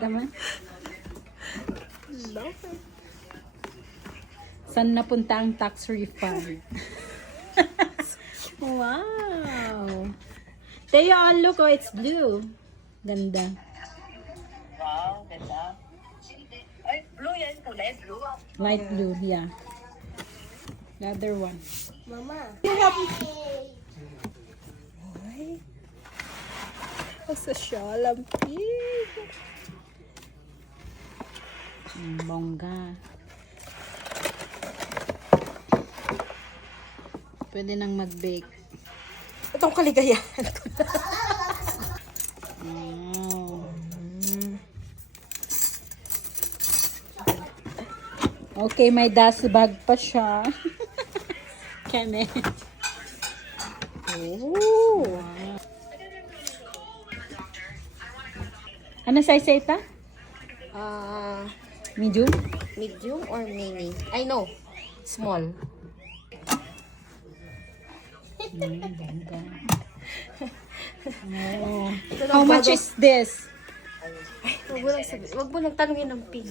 tama. Saan napunta ang tax refund? Wow! Teo, look, oh, it's blue. Ganda. Wow, ganda. Ay, blue yan. Kulay blue. Light blue, yeah. The other one. Mama. Ay. Sa Shalampig. Bongga. Pwede nang mag-bake. Itong kaligayahan ko. Wow. Okay, may dust bag pa siya. Kenneth. Oh. Ano size ito? Medium? Medium or mini? I know. Small. Ganda. Oh. How much is this? Wag mo nang tanungin ng pink.